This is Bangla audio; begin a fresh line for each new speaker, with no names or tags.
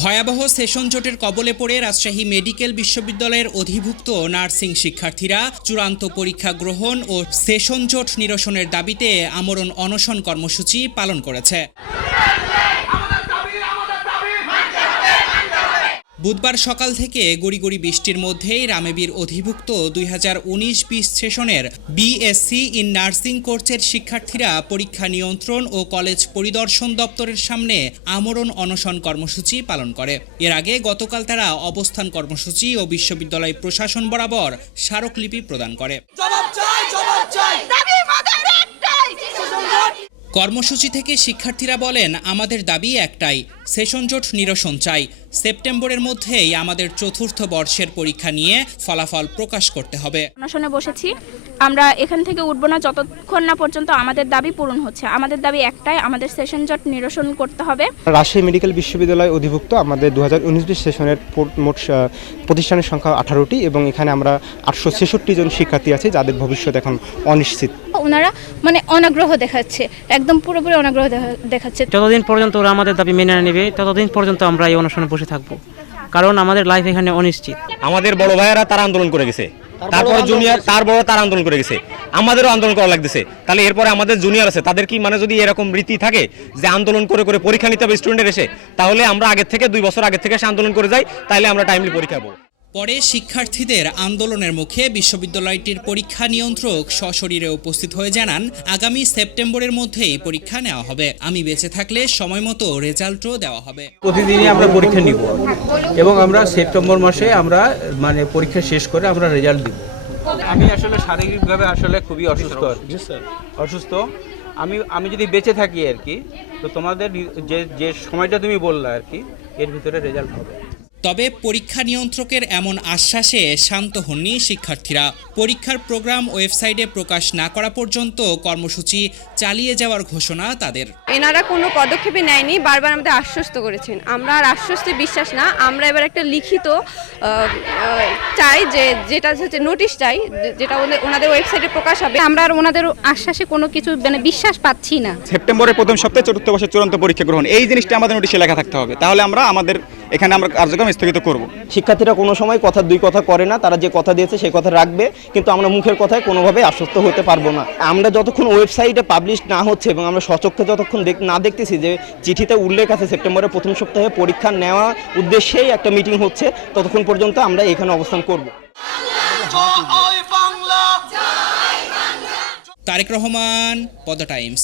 ভয়াবহ সেশন জোটের কবলে পড়ে রাজশাহী মেডিকেল বিশ্ববিদ্যালয়ের অধিভুক্ত নার্সিং শিক্ষার্থীরা চূড়ান্ত পরীক্ষা গ্রহণ ও সেশন জোট নিরসনের দাবিতে আমরণ অনশন কর্মসূচি পালন করেছে বুধবার সকাল থেকে গড়িগড়ি বৃষ্টির মধ্যেই রামেবীর অধিভুক্ত দুই হাজার উনিশ বিশ সেশনের বিএসসি ইন নার্সিং কোর্সের শিক্ষার্থীরা পরীক্ষা নিয়ন্ত্রণ ও কলেজ পরিদর্শন দপ্তরের সামনে আমরণ অনশন কর্মসূচি পালন করে এর আগে গতকাল তারা অবস্থান কর্মসূচি ও বিশ্ববিদ্যালয় প্রশাসন বরাবর স্মারকলিপি প্রদান করে জবাব চাই জবাব চাই কর্মসূচি থেকে শিক্ষার্থীরা বলেন আমাদের দাবি একটাই সেশন জোট নিরসন চাই সেপ্টেম্বরের মধ্যেই আমাদের চতুর্থ বর্ষের পরীক্ষা নিয়ে ফলাফল প্রকাশ করতে হবে
অনশনে বসেছি আমরা এখান থেকে উঠব না যতক্ষণ না পর্যন্ত আমাদের দাবি পূরণ হচ্ছে আমাদের দাবি একটাই আমাদের সেশন জট নিরসন করতে হবে
রাজশাহী মেডিকেল বিশ্ববিদ্যালয় অধিভুক্ত আমাদের দু হাজার সেশনের মোট প্রতিষ্ঠানের সংখ্যা আঠারোটি এবং এখানে আমরা আটশো ছেষট্টি জন শিক্ষার্থী আছে যাদের ভবিষ্যৎ এখন অনিশ্চিত
ওনারা মানে অনাগ্রহ দেখাচ্ছে একদম পুরোপুরি অনাগ্রহ দেখাচ্ছে
যতদিন পর্যন্ত ওরা আমাদের দাবি মেনে নেবে ততদিন পর্যন্ত আমরা এই অনুষ্ঠানে বসে থাকবো কারণ আমাদের লাইফ এখানে অনিশ্চিত
আমাদের বড় ভাইয়েরা তারা আন্দোলন করে গেছে তারপর জুনিয়র তার বড় তার আন্দোলন করে গেছে আমাদেরও আন্দোলন করা লাগতেছে তাহলে এরপরে আমাদের জুনিয়র আছে তাদের কি মানে যদি এরকম রীতি থাকে যে আন্দোলন করে করে পরীক্ষা নিতে হবে স্টুডেন্টের এসে তাহলে আমরা আগে থেকে দুই বছর আগে থেকে সে আন্দোলন করে যাই তাহলে আমরা টাইমলি পরীক্ষা
পরে শিক্ষার্থীদের আন্দোলনের মুখে বিশ্ববিদ্যালয়টির পরীক্ষা নিয়ন্ত্রক সশরীরে উপস্থিত হয়ে জানান আগামী সেপ্টেম্বরের মধ্যেই পরীক্ষা নেওয়া হবে আমি বেঁচে থাকলে সময় মতো রেজাল্টও দেওয়া হবে
প্রতিদিনই আমরা পরীক্ষা নিব এবং আমরা সেপ্টেম্বর মাসে আমরা মানে পরীক্ষা শেষ করে আমরা রেজাল্ট দিব
আমি আসলে শারীরিকভাবে আসলে খুবই অসুস্থ অসুস্থ আমি আমি যদি বেঁচে থাকি আর কি তো তোমাদের যে যে সময়টা তুমি বললা আর কি এর ভিতরে রেজাল্ট হবে
তবে পরীক্ষা নিয়ন্ত্রকের এমন আশ্বাসে শান্ত হননি শিক্ষার্থীরা পরীক্ষার প্রোগ্রাম ওয়েবসাইটে প্রকাশ না করা পর্যন্ত কর্মসূচি চালিয়ে যাওয়ার ঘোষণা তাদের
এনারা কোনো পদক্ষেপে নেয়নি বারবার আমাদের আশ্বস্ত করেছেন আমরা আর আশ্বস্তে বিশ্বাস না আমরা এবার একটা লিখিত চাই যে যেটা হচ্ছে নোটিশ চাই যেটা ওনাদের ওয়েবসাইটে প্রকাশ হবে
আমরা আর ওনাদের আশ্বাসে কোনো কিছু মানে বিশ্বাস পাচ্ছি না
সেপ্টেম্বরের প্রথম সপ্তাহে চতুর্থ বছর চূড়ান্ত পরীক্ষা গ্রহণ এই জিনিসটা আমাদের নোটিশে লেখা থাকতে হবে তাহলে আমরা আমাদের এখানে আমরা কার্যক্রম স্থগিত করব শিক্ষার্থীরা কোনো সময় কথা দুই কথা করে না তারা যে কথা দিয়েছে সেই কথা রাখবে কিন্তু আমরা মুখের কথায় কোনোভাবে আশ্বস্ত হতে পারবো না আমরা যতক্ষণ ওয়েবসাইটে পাবলিশ না হচ্ছে এবং আমরা সচক্ষে যতক্ষণ না দেখতেছি যে চিঠিতে উল্লেখ আছে সেপ্টেম্বরের প্রথম সপ্তাহে পরীক্ষা নেওয়া উদ্দেশ্যেই একটা মিটিং হচ্ছে ততক্ষণ পর্যন্ত আমরা এখানে অবস্থান করব
তারেক রহমান পদ টাইমস